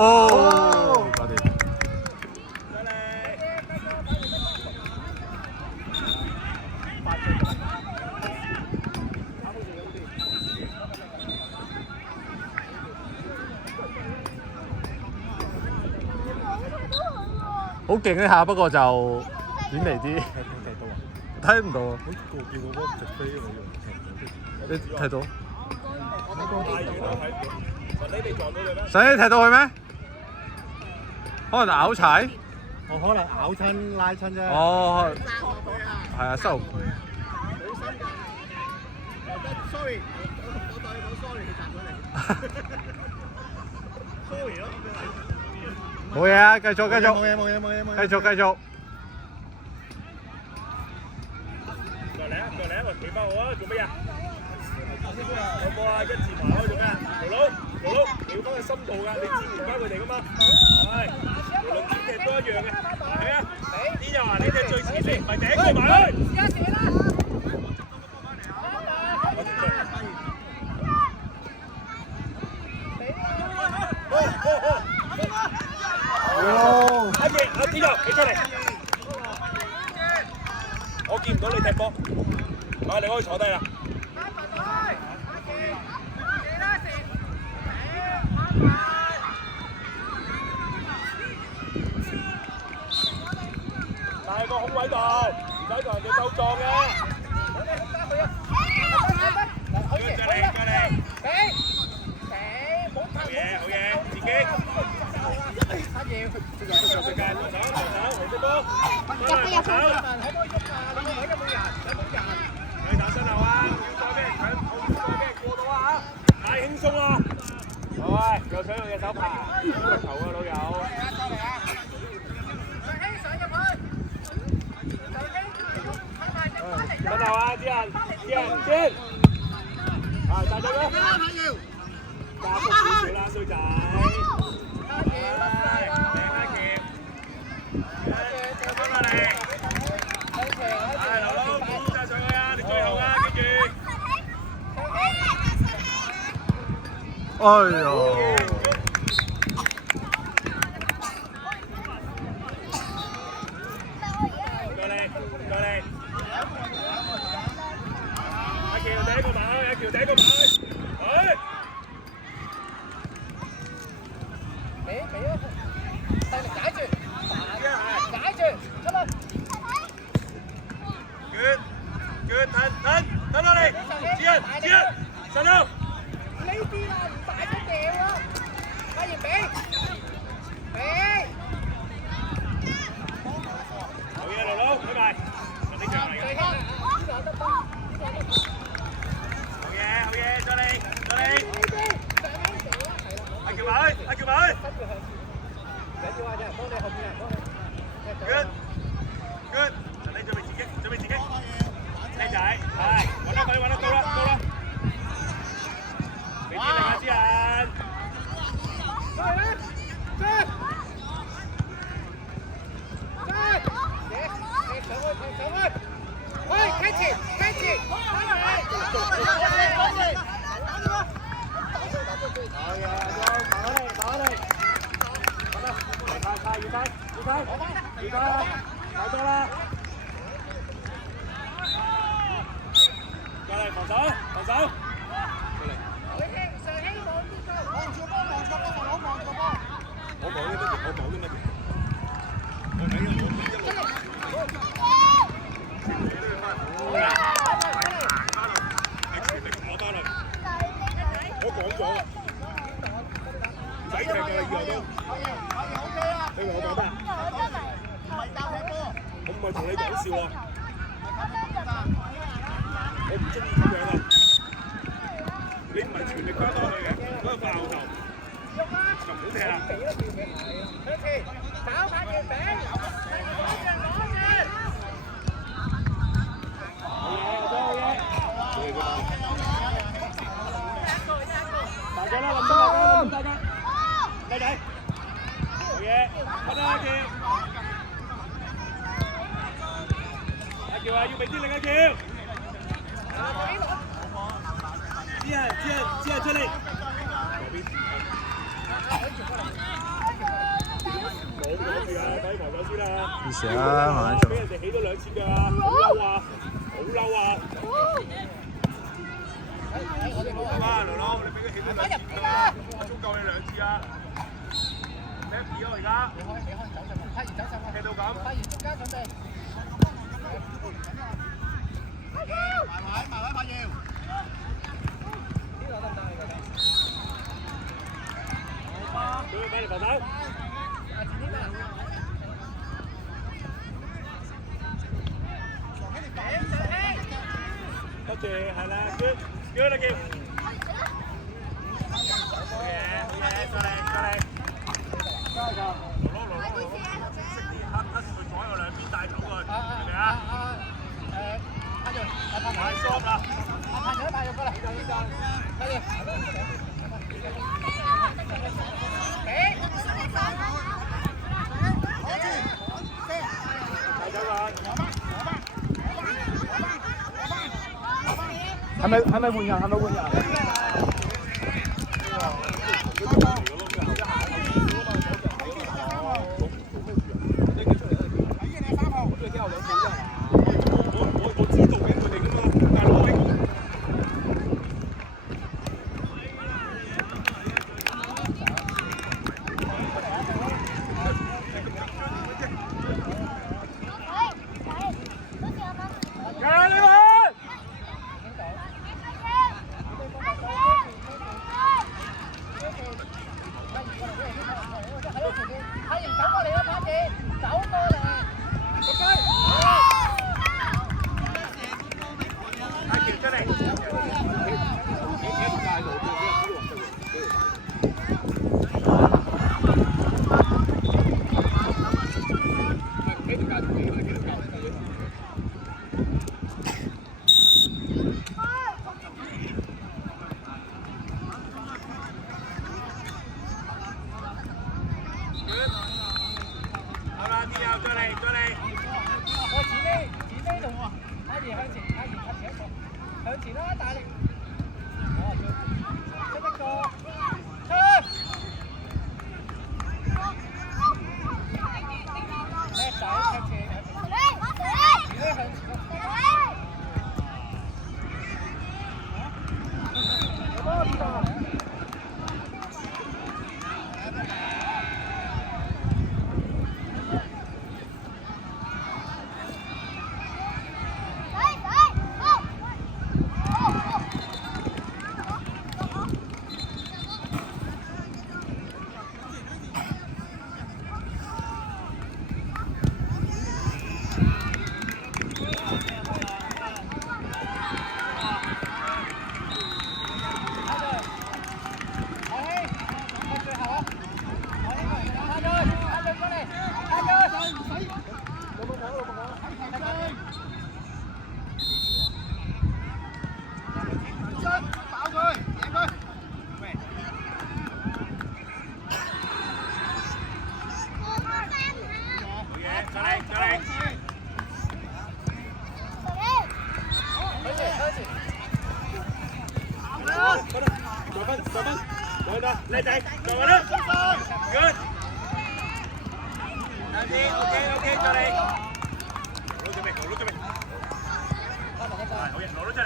哦，搞掂。好勁一下，不過就遠離啲。睇唔到啊！我見我嗰隻飛你用你睇到？你哋撞到佢咩？使你睇到佢咩？可能咬柴。我可能咬親拉親啫。哦，係啊，收。sorry， 我代你講 sorry， 你賺咗你。sorry 咯。冇嘢啊，繼續。繼續。過嚟，我企翻好啊！做乜嘢？有冇啊？一字排開做咩啊？勞碌，你要翻去深度㗎，你支援翻佢哋㗎嘛？係，無論邊隻都一樣嘅。係啊，呢又話你隻最前，你唔係第一個埋去。阿天佑，你出嚟！我見唔到你踢波，啊，你可以坐低啦。但係個空位度，唔使同人哋鬥撞嘅。過嚟，好嘢，自己。世界投手，紅色波，入手，你打身後啊，要再俾人搶，再俾人過到啊嚇，太輕鬆啦！喂，又想用隻手爬，球啊老友！身後啊，啲人先，啊大隻嘅，加速少少啦，衰仔。哎呦！過嚟！阿橋第一個埋，大力解住，出嚟！等落嚟，主人，上到。呢啲啦，唔大都掉咯，阿賢俾，好嘢，勞碌，拜拜，你上嚟㗎，好嘢，再嚟，阿橋埋去，緊要啊，真係幫你後邊人，幫你。Good， 你準備自己，靚仔，係，揾得到啦。俾啲力啊，啲人！喂，開始！太多啦！過嚟防守！我講啲乜嘢？我講咗啦，唔使踢㗎啦，以後都。你話我講咩啊？我唔係同你講笑啊！我唔中意咁樣啊！你唔係全力翻返去嘅，嗰個爆頭就唔好踢啦。大家啦，林大家，靚仔，好嘢，得啦，阿喬，要俾啲力，阿喬，知啊，出嚟。冇阻住啊！快啲防守先啦！冇事啊，慢慢做。俾人哋起多2次㗎，好嬲啊！好嬲啊！好啊，盧盧，你俾佢起多2次啊！足夠你2次啊！咩二咯而家？踢到咁。埋位拍要。佢快啲防守。多謝，係啦 ，good 啦叫。好嘢，過嚟。識啲黑佢左右兩邊帶走佢，明唔明啊？太 soft 啦！大家係咪換人？我知道俾佢哋㗎嘛，大佬。靚仔，做埋啦 ，good， OK， 再嚟，攞準備，係好嘢，攞出嚟，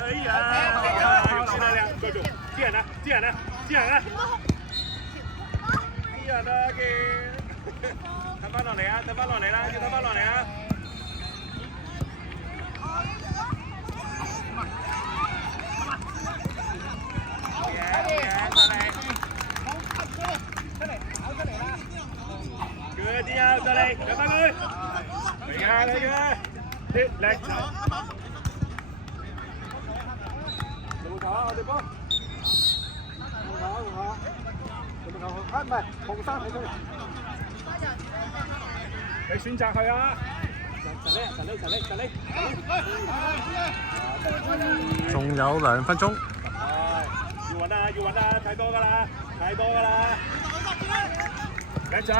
哎呀，先啦，再做，知人啊，嘅。睇翻落嚟啦，要睇翻落嚟啊！好嘢，佢啲啊，再嚟，睇翻佢，嚟嘅，啲叻，龍頭啊，我哋幫，龍頭，唔係紅衫起出嚟。你選擇佢啊！實力，仲有2分鐘。要揾啊！太多㗎啦！靚仔，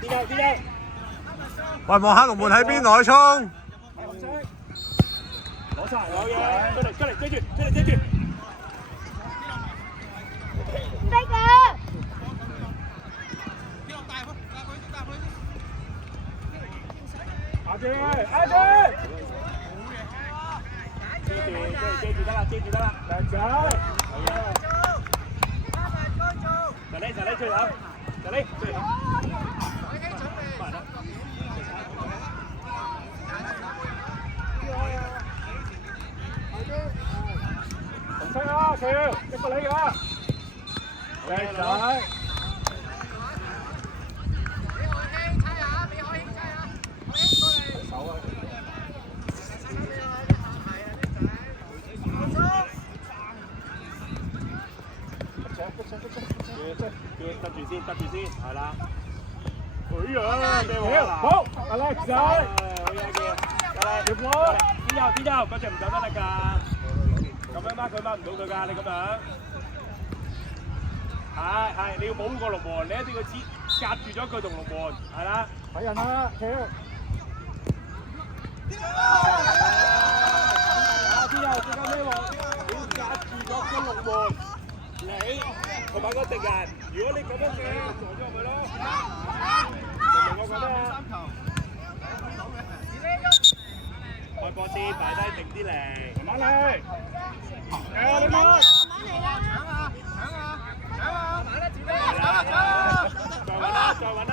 邊喂，望下龍門喺邊，內衝。攞晒，有嘢，出嚟追住，唔得㗎。阿姐，接住得啦，靚仔，就你追啦，就你追啦。紅色啊，條一個你㗎，靚仔。得住先，係啦。好，阿叻仔，好嘢嘅，入波，邊有，嗰隻唔走得啦㗎。咁樣掹佢掹唔到佢㗎，你咁樣。係，你要保護個龍門，你一定要隔住咗佢同龍門，係啦。睇人啦，跳。邊有最緊咩喎？你要隔住咗個龍門，你同埋個敵人。如果你咁樣嘅，撞咗入去咯。明我講咩啊？開波先，擺低定啲嚟，慢慢嚟。你慢。再揾啦！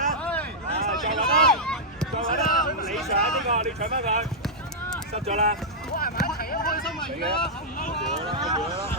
你搶呢個，你搶翻佢，失咗啦。好開心啊！而家。